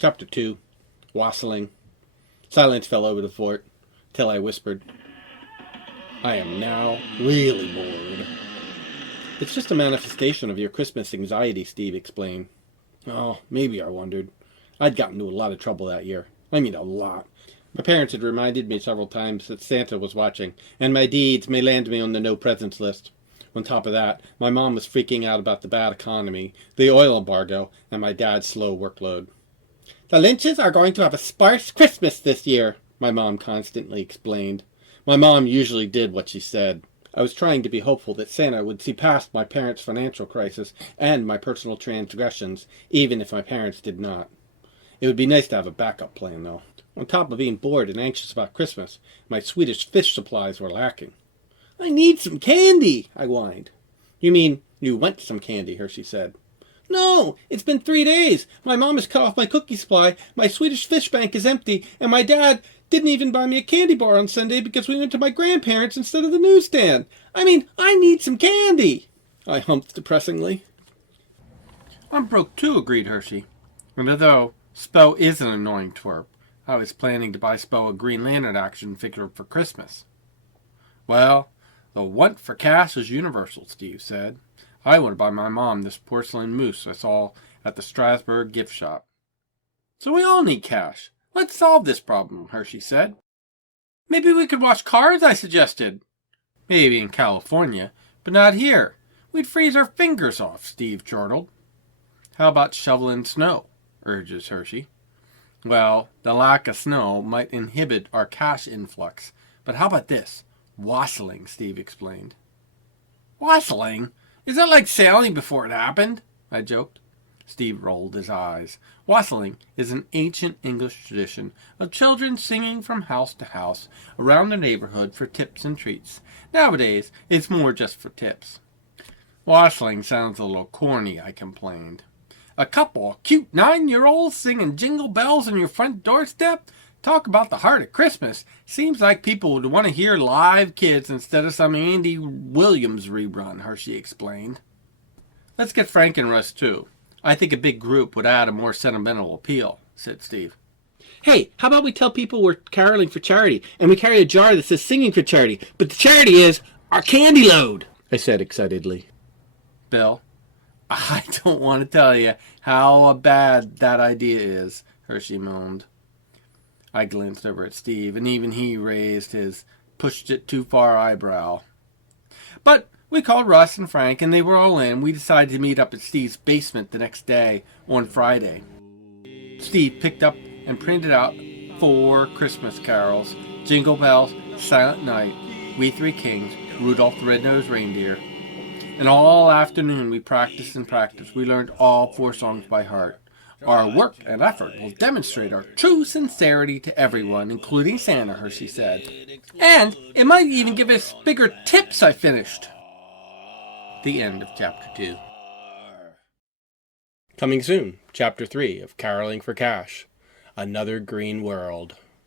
Chapter 2. Wassailing. Silence fell over the fort, till I whispered, I am now really bored. It's just a manifestation of your Christmas anxiety, Steve explained. Oh, maybe, I wondered. I'd gotten into a lot of trouble that year. I mean, a lot. My parents had reminded me several times that Santa was watching, and my deeds may land me on the no-presents list. On top of that, my mom was freaking out about the bad economy, the oil embargo, and my dad's slow workload. The Lynches are going to have a sparse Christmas this year, my mom constantly explained. My mom usually did what she said. I was trying to be hopeful that Santa would see past my parents' financial crisis and my personal transgressions, even if my parents did not. It would be nice to have a backup plan, though. On top of being bored and anxious about Christmas, my Swedish fish supplies were lacking. I need some candy, I whined. You mean you want some candy, Hershey said. No, it's been 3 days. My mom has cut off my cookie supply, my Swedish fish bank is empty, and my dad didn't even buy me a candy bar on Sunday because we went to my grandparents instead of the newsstand. I mean, I need some candy, I humphed depressingly. I'm broke too, agreed Hershey. And although Spo is an annoying twerp, I was planning to buy Spo a Green Lantern action figure for Christmas. Well, the want for cash is universal, Steve said. I want to buy my mom this porcelain moose I saw at the Strasbourg gift shop. So we all need cash. Let's solve this problem, Hershey said. Maybe we could wash cars, I suggested. Maybe in California, but not here. We'd freeze our fingers off, Steve chortled. How about shoveling snow, urges Hershey. Well, the lack of snow might inhibit our cash influx, but how about this? Wassailing, Steve explained. Wassailing? Is that like sailing before it happened? I joked. Steve rolled his eyes. Wassailing is an ancient English tradition of children singing from house to house around the neighborhood for tips and treats. Nowadays, it's more just for tips. Wassailing sounds a little corny, I complained. A couple of cute 9-year-olds singing jingle bells on your front doorstep? Talk about the heart of Christmas. Seems like people would want to hear live kids instead of some Andy Williams rerun, Hershey explained. Let's get Frank and Russ, too. I think a big group would add a more sentimental appeal, said Steve. Hey, how about we tell people we're caroling for charity, and we carry a jar that says singing for charity, but the charity is our candy load, I said excitedly. Bill, I don't want to tell you how bad that idea is, Hershey moaned. I glanced over at Steve, and even he raised his pushed-it-too-far eyebrow. But we called Russ and Frank, and they were all in. We decided to meet up at Steve's basement the next day, on Friday. Steve picked up and printed out 4 Christmas carols: Jingle Bells, Silent Night, We Three Kings, Rudolph the Red-Nosed Reindeer. And all afternoon we practiced and practiced. We learned all 4 songs by heart. Our work and effort will demonstrate our true sincerity to everyone, including Santa, Hershey said. And it might even give us bigger tips, I finished. The end of Chapter 2. Coming soon, Chapter 3 of Caroling for Cash. Another Green World.